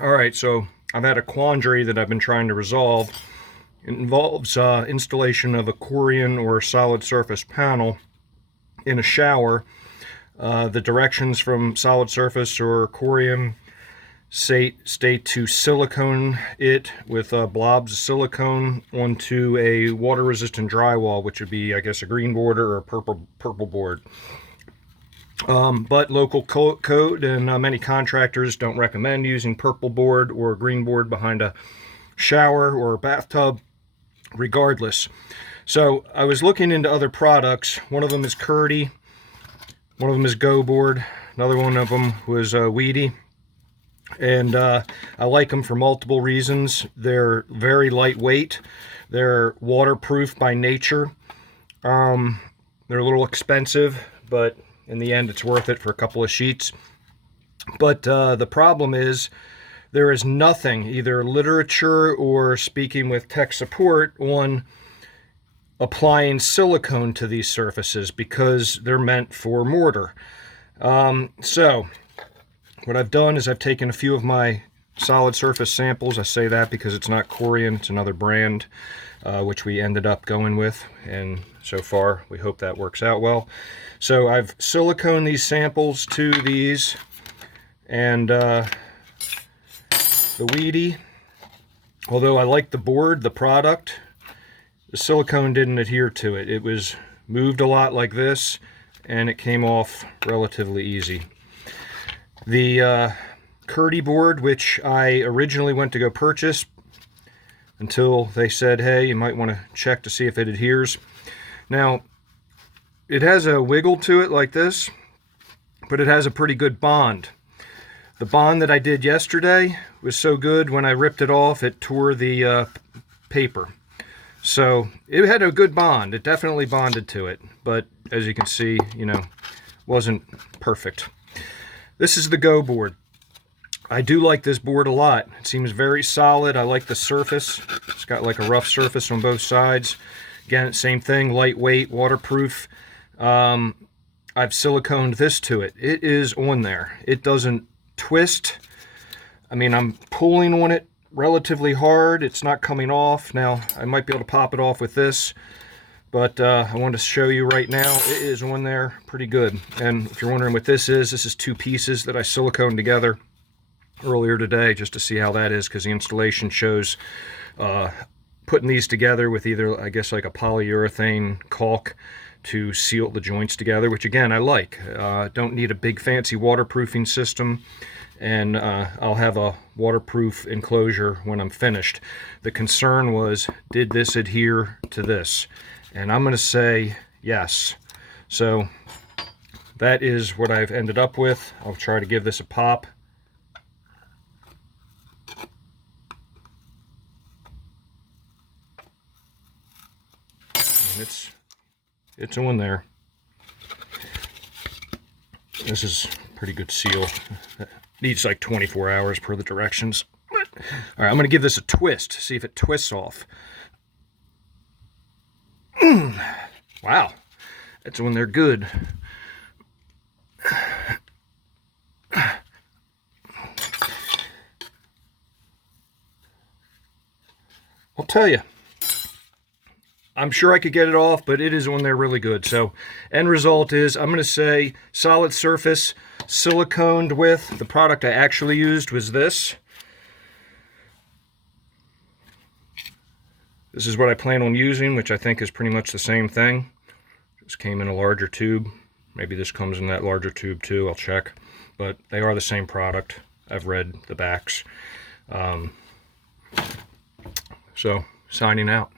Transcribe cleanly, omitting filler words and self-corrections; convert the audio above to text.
Alright, so I've had a quandary that I've been trying to resolve. It involves installation of a Corian or solid surface panel in a shower. The directions from solid surface or Corian state to silicone it with blobs of silicone onto a water resistant drywall, which would be, I guess, a green border or a purple board. But local code and many contractors don't recommend using purple board or green board behind a shower or a bathtub, regardless. So I was looking into other products. One of them is Kerdi, one of them is Go Board, another one of them was Wedi. And I like them for multiple reasons. They're very lightweight. They're waterproof by nature. They're a little expensive, but in the end it's worth it for a couple of sheets. But the problem is there is nothing, either literature or speaking with tech support, on applying silicone to these surfaces because they're meant for mortar. So what I've done is I've taken a few of my solid surface samples. I say that because it's not Corian, it's another brand, which we ended up going with, and so far we hope that works out well. So I've siliconed these samples to these, and the Wedi, although I like the board, the product, the silicone didn't adhere to it. It was moved a lot like this, and it came off relatively easy. The Kerdi board, which I originally went to go purchase until they said, hey, you might want to check to see if it adheres. Now, it has a wiggle to it like this, but it has a pretty good bond. The bond that I did yesterday was so good, when I ripped it off, it tore the paper. So it had a good bond. It definitely bonded to it, but as you can see, wasn't perfect. This is the Go board. I do like this board a lot. It seems very solid. I like the surface. It's got like a rough surface on both sides. Again, same thing, lightweight, waterproof. I've siliconed this to it. It is on there. It doesn't twist. I mean, I'm pulling on it relatively hard. It's not coming off. Now, I might be able to pop it off with this, but I wanted to show you right now, it is on there pretty good. And if you're wondering what this is two pieces that I siliconed together earlier today just to see how that is, because the installation shows putting these together with either, I guess, like a polyurethane caulk to seal the joints together, which again I like. Don't need a big fancy waterproofing system, and I'll have a waterproof enclosure when I'm finished. The concern was, did this adhere to this? And I'm going to say yes. So that is what I've ended up with. I'll try to give this a pop. And it's on there. This is pretty good seal. Needs like 24 hours per the directions. All right, I'm going to give this a twist, see if it twists off. Wow, that's when they're good. I'll tell you, I'm sure I could get it off, but it is when they're really good. So end result is, I'm going to say solid surface siliconed with. The product I actually used was this. This is what I plan on using, which I think is pretty much the same thing. This came in a larger tube. Maybe this comes in that larger tube too, I'll check. But they are the same product. I've read the backs. So, signing out.